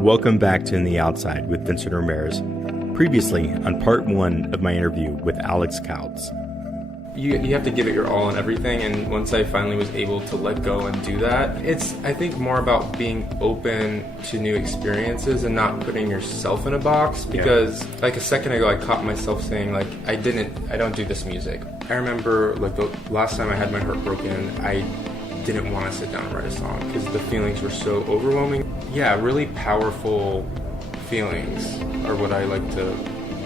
Welcome back to In the Outside with Vincent Ramirez. Previously, on part 1 of my interview with Alex Kautz. You have to give it your all and everything, and once I finally was able to let go and do that, it's, I think, more about being open to new experiences and not putting yourself in a box, because like a second ago I caught myself saying like I don't do this music. I remember like the last time I had my heart broken, I didn't want to sit down and write a song because the feelings were so overwhelming. Yeah, really powerful feelings are what I like to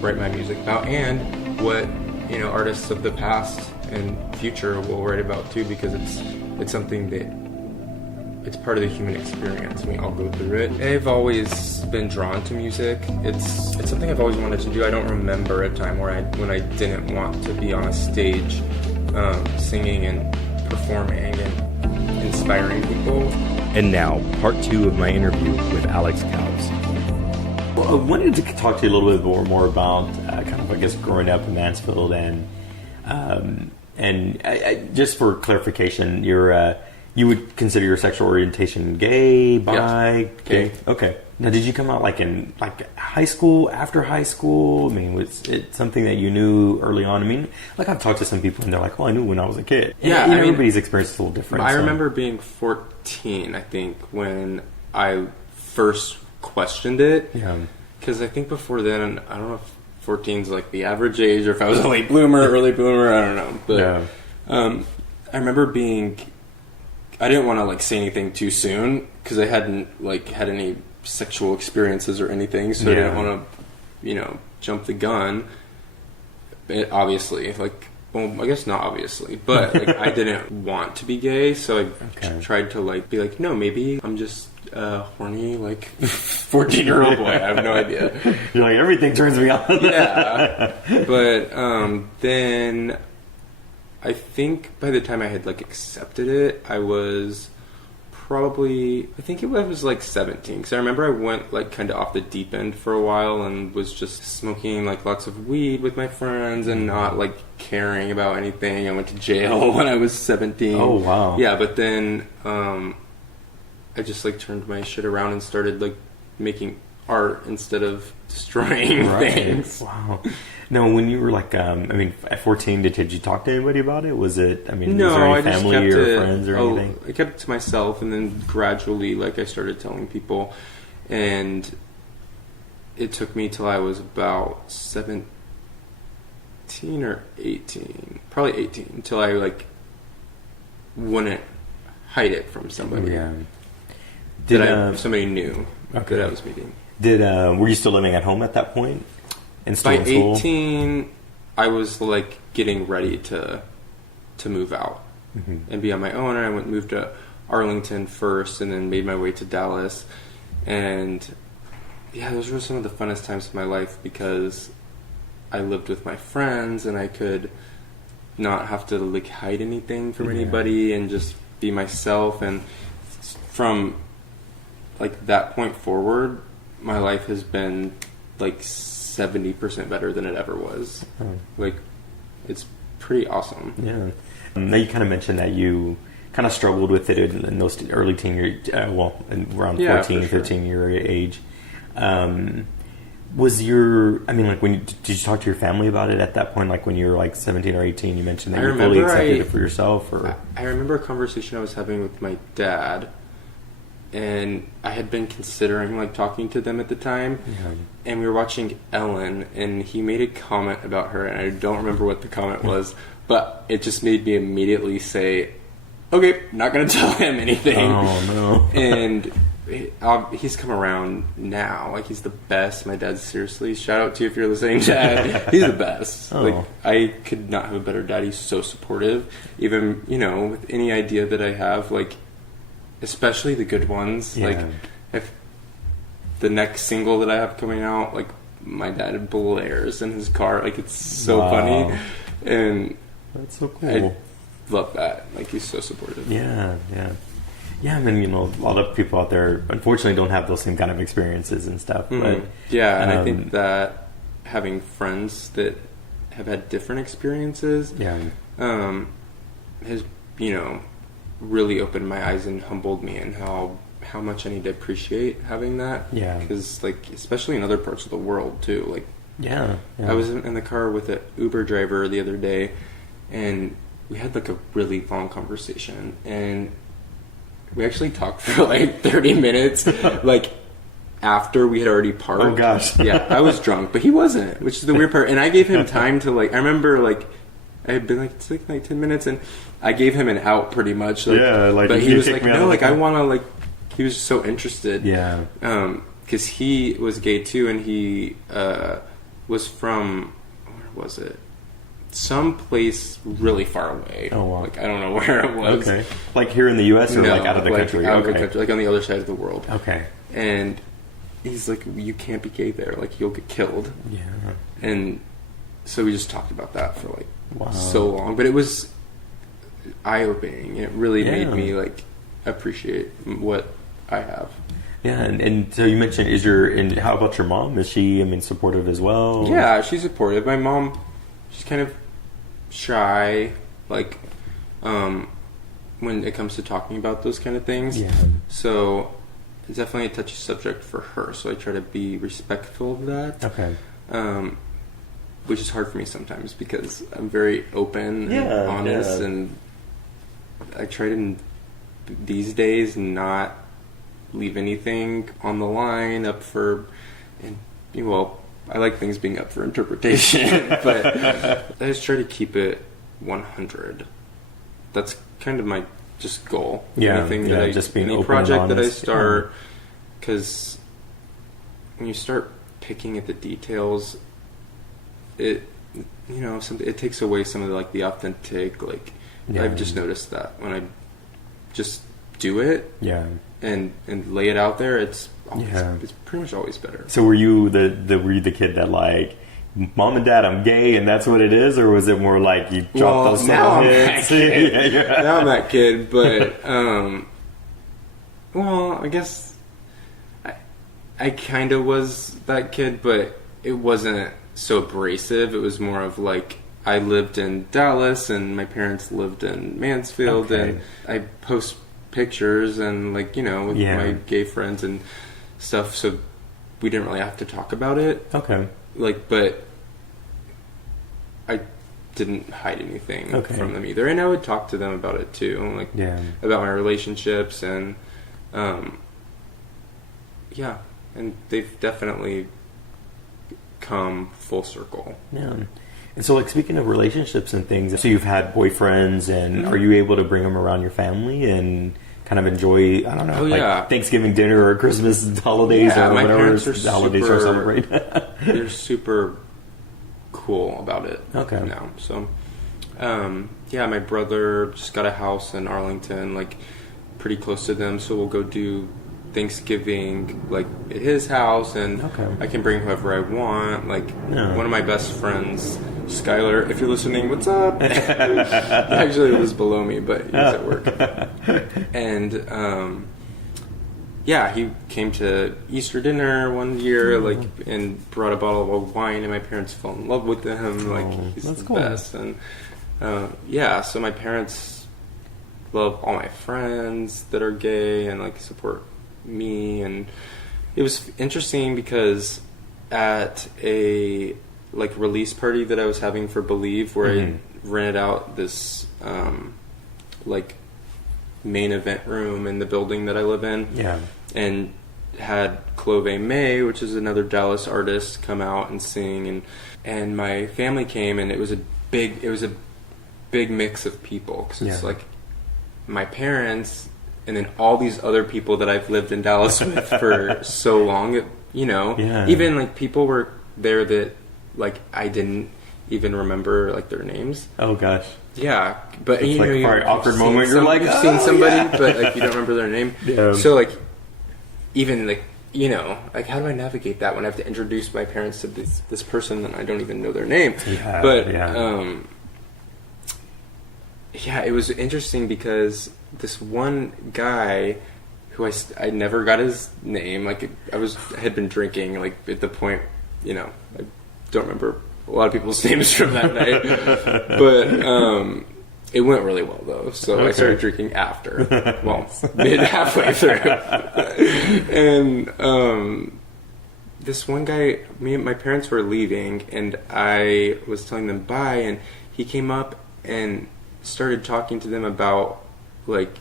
write my music about, and what artists of the past and future will write about too, because it's something that it's part of the human experience. We all go through it. I've always been drawn to music. It's something I've always wanted to do. I don't remember a time when I didn't want to be on a stage singing and performing and inspiring people. And now, part 2 of my interview with Alex Kautz. Well, I wanted to talk to you a little bit more about growing up in Mansfield, and just for clarification, you would consider your sexual orientation gay, bi, gay? Okay. Now, did you come out in high school, after high school? I mean, was it something that you knew early on? I mean, I've talked to some people and they're like, "Oh, I knew when I was a kid." Yeah, everybody's experience is a little different. I remember being 14, I think, when I first questioned it. Yeah. Because I think before then, I don't know if 14's like the average age, or if I was a late bloomer, early bloomer, I don't know. But I remember I didn't want to say anything too soon because I hadn't had any sexual experiences or anything, so I didn't want to, jump the gun. Obviously, I guess not obviously, but I didn't want to be gay, so I tried to be like, no, maybe I'm just horny 14-year-old boy. I have no idea. You're like, everything turns me on. Yeah, but then I think by the time I had accepted it, I was probably, I think it was 17, because I remember I went kind of off the deep end for a while and was just smoking lots of weed with my friends and not caring about anything. I went to jail when I was 17. Oh wow. Yeah, but then I just turned my shit around and started making art instead of destroying things. Wow. Now, when you were at 14, did you talk to anybody about it? Was it, no, was there any I just family kept or friends or anything? I kept it to myself, and then gradually, I started telling people, and it took me till I was about 17 or 18, probably 18, until I wouldn't hide it from somebody. Yeah. Somebody knew that I was meeting. Were you still living at home at that point? And still by in school? 18, I was getting ready to move out and be on my own. And I moved to Arlington first, and then made my way to Dallas. And yeah, those were some of the funnest times of my life because I lived with my friends, and I could not have to hide anything from anybody and just be myself. And from that point forward, my life has been 70% better than it ever was. It's pretty awesome. Yeah. Now you kind of mentioned that you kind of struggled with it in those early teen years, around 14, 15 year age. Was did you talk to your family about it at that point? When you were 17 or 18, you mentioned that you fully accepted it for yourself? Or I remember a conversation I was having with my dad, and I had been considering talking to them at the time, and we were watching Ellen, and he made a comment about her, and I don't remember what the comment was, but it just made me immediately say, okay, not going to tell him anything. Oh no. And he's come around now. He's the best. My dad, seriously, shout out to you if you're listening, Dad. He's the best. Oh. I could not have a better dad. He's so supportive, even with any idea that I have, especially the good ones. If the next single that I have coming out, my dad blares in his car, it's so funny, and that's so cool. I love that. He's so supportive. Yeah. A lot of people out there unfortunately don't have those same kind of experiences and stuff. But and I think that having friends that have had different experiences, has really opened my eyes and humbled me in how how much I need to appreciate having that. Yeah. Because, like, especially in other parts of the world, too. Like, yeah. I was in the car with an Uber driver the other day, and we had, like, a really long conversation. And we actually talked for, like, 30 minutes, like, after we had already parked. Oh, gosh. Yeah, I was drunk, but he wasn't, which is the weird part. And I gave him time to, like, I remember, like, I had been, like, it's like 10 minutes, and I gave him an out pretty much. Like, yeah, like, but he was like, no, like, I want to, like, he was so interested. Yeah. Because he was gay, too, and he was from, where was it? Some place really far away. Oh, wow. Like, I don't know where it was. Okay. Like here in the U.S. or like out of the country? Out of the country, like on the other side of the world. Okay. And he's like, you can't be gay there. Like, you'll get killed. Yeah. And so we just talked about that for, like, wow. so long. But it was eye-opening. It really made me, like, appreciate what I have. Yeah, and so you mentioned, and how about your mom? Is she, I mean, supportive as well? Yeah, she's supportive. My mom, she's kind of shy, like, when it comes to talking about those kind of things. Yeah. So it's definitely a touchy subject for her. So I try to be respectful of that. Okay. Which is hard for me sometimes because I'm very open and honest, and I try to, these days, not leave anything on the line up for, and well, I like things being up for interpretation, but I just try to keep it 100. That's kind of my just goal. Yeah, Anything that just being any open project and that I honest. start, because when you start picking at the details, it it takes away some of the authentic, like, I've just noticed that when I just do it, and lay it out there, it's pretty much always better. So were you the kid that, like, Mom and Dad, I'm gay, and that's what it is, or was it more like you dropped those now little I'm hits? that kid. Now I'm that kid, but well, I guess I kind of was that kid, but it wasn't so abrasive. It was more of like, I lived in Dallas and my parents lived in Mansfield, and I post pictures and, like, with my gay friends and stuff, so we didn't really have to talk about it. Okay. Like, but I didn't hide anything from them either, and I would talk to them about it too, like, about my relationships, and and they've definitely come full circle. Yeah. And so, like, speaking of relationships and things, so you've had boyfriends, and are you able to bring them around your family and kind of enjoy, I don't know, Thanksgiving dinner or Christmas holidays or my whatever parents are holidays are celebrate? They're super cool about it now. So, my brother just got a house in Arlington, like, pretty close to them, so we'll go do Thanksgiving, like, at his house, and I can bring whoever I want. Like, one of my best friends, Skylar, if you're listening, what's up? Actually, it was below me, but he's at work. And he came to Easter dinner one year, like, and brought a bottle of wine, and my parents fell in love with him. Like, he's the best. And so my parents love all my friends that are gay and, like, support me. And it was interesting because at a, like, release party that I was having for Believe, where I rented out this like, main event room in the building that I live in, and had Clove May, which is another Dallas artist, come out and sing, and my family came, and it was a big mix of people, because it's like my parents and then all these other people that I've lived in Dallas with for so long, even, like, people were there that, like, I didn't even remember, like, their names. Oh gosh. Yeah, but it's, like, a very awkward moment. You're like, you've seen somebody, but, like, you don't remember their name. So, like, even, like, like, how do I navigate that when I have to introduce my parents to this person and I don't even know their name? It was interesting because this one guy who I never got his name, like, I had been drinking, like, at the point, I don't remember a lot of people's names from that night, but It went really well though, so Okay. I started drinking after. Well, mid halfway through, and this one guy, me and my parents were leaving, and I was telling them bye, and he came up and started talking to them about like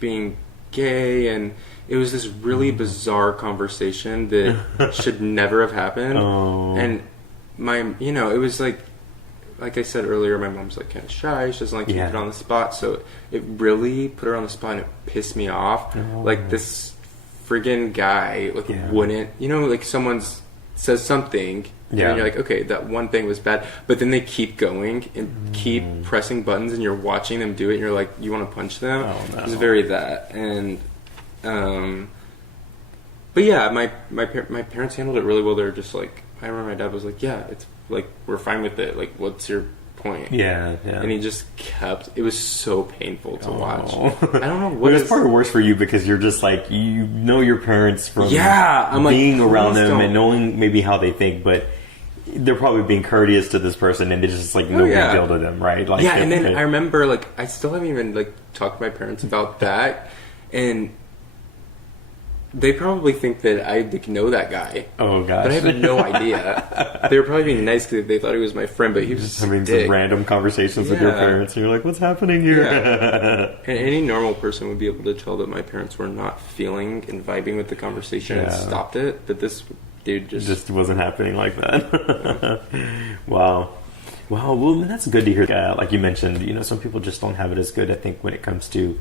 being gay, and it was this really bizarre conversation that should never have happened. Oh. And it was like I said earlier, my mom's like kind of shy. She doesn't like to be put on the spot, so it really put her on the spot, and it pissed me off. Oh. Like this friggin' guy wouldn't, like someone says something, and you're like, okay, that one thing was bad, but then they keep going and keep pressing buttons, and you're watching them do it, and you're like, you want to punch them? Oh, no. It was very that, and but yeah, my parents handled it really well. They're just like, I remember my dad was like, yeah, it's like, we're fine with it, like, what's your point? Yeah. And he just kept, it was so painful to watch. Oh. I don't know what it's probably worse for you because you're just like, you know your parents from I'm being like, around them don't. and knowing maybe how they think, but they're probably being courteous to this person, and it's just like no big deal to them, right? Like, and then I remember, like, I still haven't even like talked to my parents about that, and they probably think that I like know that guy. Oh gosh, but I have no idea. They were probably being nice because they thought he was my friend, but he was just having dick. some random conversations with your parents, and you're like, "What's happening here?" Yeah. And any normal person would be able to tell that my parents were not feeling and vibing with the conversation and stopped it. But this dude just wasn't happening like that. Wow. Well, that's good to hear. Like you mentioned, some people just don't have it as good. I think when it comes to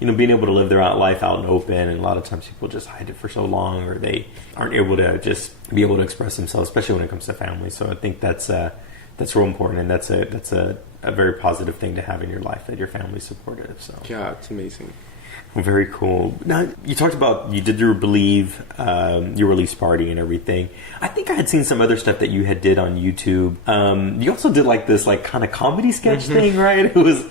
being able to live their life out in open, and a lot of times people just hide it for so long, or they aren't able to just be able to express themselves, especially when it comes to family. So I think that's real important, and that's a very positive thing to have in your life, that your family's supportive. So yeah, it's amazing. Well, very cool. Now, you talked about, you did your Believe, your release party and everything. I think I had seen some other stuff that you had did on YouTube. You also did like this like kind of comedy sketch thing, right? It was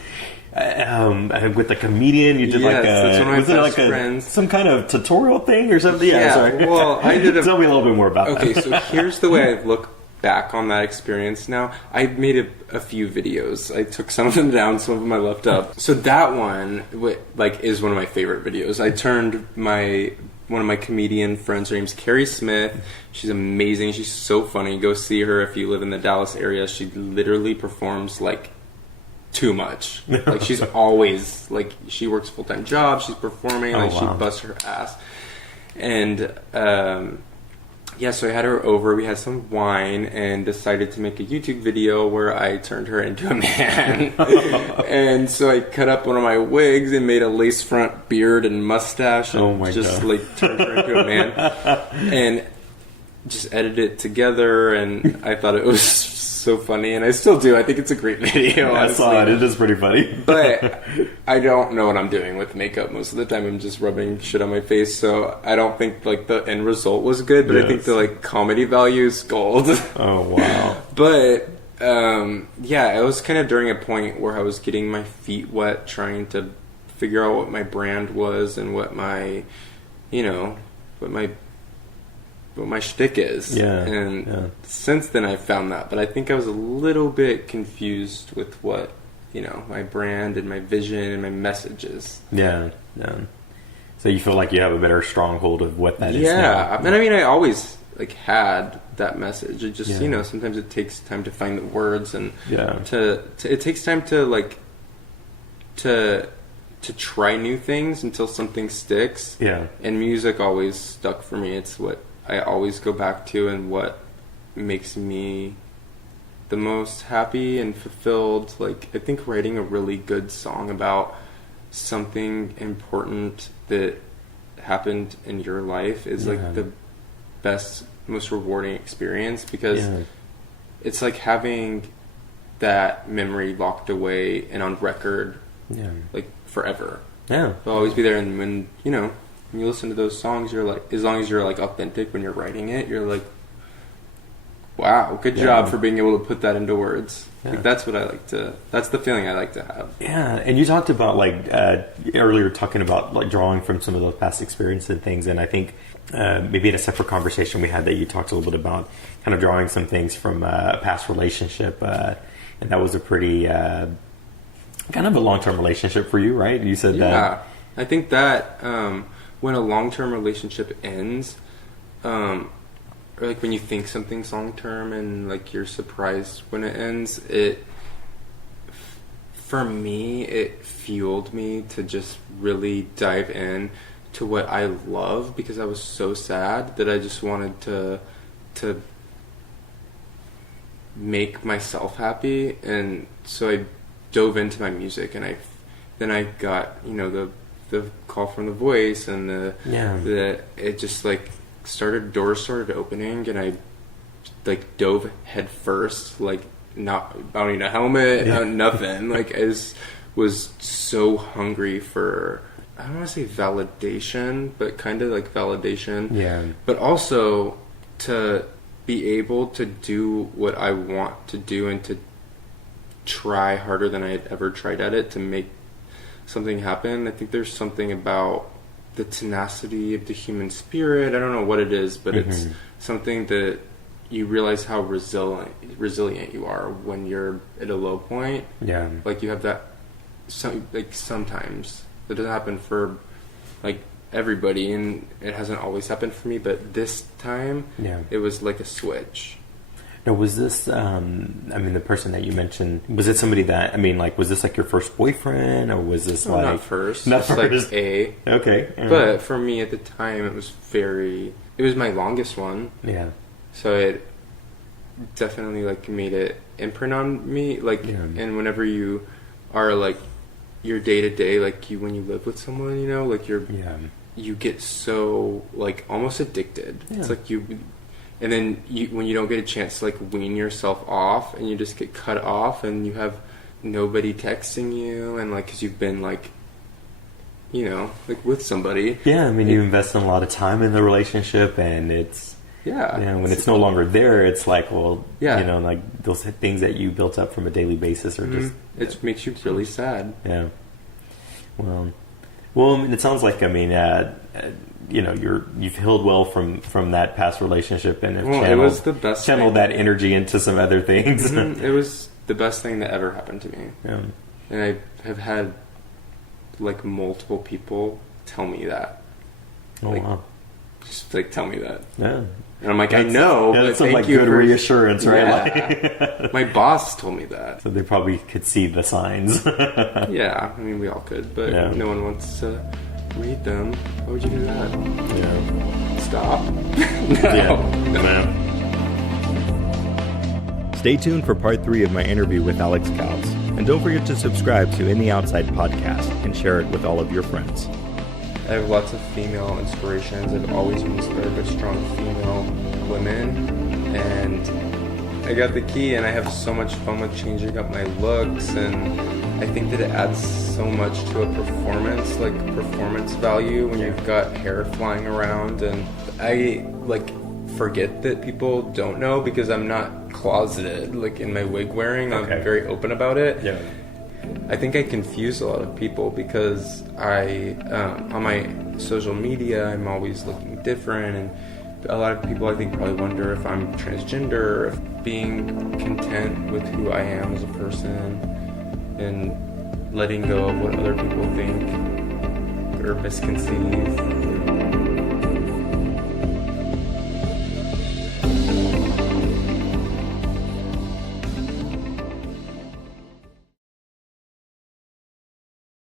with a comedian. You did that's one of my best friends. Some kind of tutorial thing or something? Yeah, sorry. Well, I did Tell me a little bit more about that. Okay, so here's the way I look back on that experience now. I made a few videos. I took some of them down, some of them I left up. So that one is one of my favorite videos. I turned one of my comedian friends, her name's Carrie Smith. She's amazing. She's so funny. Go see her if you live in the Dallas area. She literally performs like too much. Like, she's always like, she works a full-time job, she's performing, she busts her ass. And so I had her over, we had some wine, and decided to make a YouTube video where I turned her into a man. And so I cut up one of my wigs and made a lace front beard and mustache, and like turned her into a man. And just edited it together, and I thought it was so funny, and I still do. I think it's a great video. I saw it. It is pretty funny. But I don't know what I'm doing with makeup. Most of the time I'm just rubbing shit on my face, so I don't think like the end result was good, but I think the like comedy value is gold. Oh wow. But it was kind of during a point where I was getting my feet wet, trying to figure out what my brand was and what my what my shtick is. And since then I've found that. But I think I was a little bit confused with what, my brand and my vision and my message is. Yeah. So you feel like you have a better stronghold of what that is now. Yeah. And I mean, I always had that message. It just, sometimes it takes time to find the words, and it takes time to to try new things until something sticks. Yeah. And music always stuck for me. It's what I always go back to, and what makes me the most happy and fulfilled. Like, I think writing a really good song about something important that happened in your life is like the best, most rewarding experience, because it's like having that memory locked away and on record, like forever. It'll always be there. And when when you listen to those songs, you're like, as long as you're like authentic when you're writing it, you're like, wow, good job for being able to put that into words. Like, that's the feeling I like to have. Yeah. And you talked about earlier talking about like drawing from some of those past experiences and things. And I think maybe in a separate conversation we had that you talked a little bit about kind of drawing some things from a past relationship. And that was a pretty Kind of a long-term relationship for you, right? You said that. Yeah, I think that when a long-term relationship ends, or like when you think something's long-term and like you're surprised when it ends, for me, it fueled me to just really dive in to what I love, because I was so sad that I just wanted to make myself happy, and so I dove into my music, and then I got, you know, the call from The Voice, and it just like doors started opening, and I like dove head first, like not bounding a helmet, nothing. Like I was so hungry for, I don't want to say validation, but kind of like validation. Yeah. But also to be able to do what I want to do and to try harder than I had ever tried at it to make something happen. I think there's something about the tenacity of the human spirit. I don't know what it is, but it's something that you realize how resilient you are when you're at a low point. Yeah. Like you have that, sometimes. It doesn't happen for like everybody, and it hasn't always happened for me, but this time it was like a switch. Now, was this, I mean, the person that you mentioned, was it somebody that, I mean, like, was this like your first boyfriend, or was this like... Not first. Not it's first. Like A. Okay. But for me at the time, it was my longest one. Yeah. So it definitely like made an imprint on me. Like, and whenever you are like, your day to day, like when you live with someone, you know, like you get so like almost addicted. Yeah. It's like and then when you don't get a chance to like wean yourself off, and you just get cut off, and you have nobody texting you, and like, cause you've been like, you know, like with somebody. Yeah. I mean, you invest in a lot of time in the relationship, and it's, you know, when it's no longer there, it's like, well, you know, like those things that you built up from a daily basis are just... It makes you really sad. Yeah. Well, I mean, it sounds like, I mean, you know, you've healed well from that past relationship, and have it was the best channeled that energy into some other things. It was the best thing that ever happened to me. Yeah. And I have had like multiple people tell me that. Oh, like, wow. Just like tell me that. Yeah. And I'm like, I know. Yeah, that's some like good reassurance, right? Yeah. Like, my boss told me that. So they probably could see the signs. Yeah, I mean, we all could, but no one wants to read them. Why would you do that? Yeah. Stop. No. Stay tuned for part 3 of my interview with Alex Kautz. And don't forget to subscribe to In the Outside podcast and share it with all of your friends. I have lots of female inspirations. I've always been inspired by strong female women, and I got the key, and I have so much fun with changing up my looks, and I think that it adds so much to a performance value when you've got hair flying around. And I like forget that people don't know, because I'm not closeted like in my wig wearing. I'm very open about it. Yeah. I think I confuse a lot of people, because I, on my social media, I'm always looking different, and a lot of people I think probably wonder if I'm transgender, if being content with who I am as a person, and letting go of what other people think or misconceive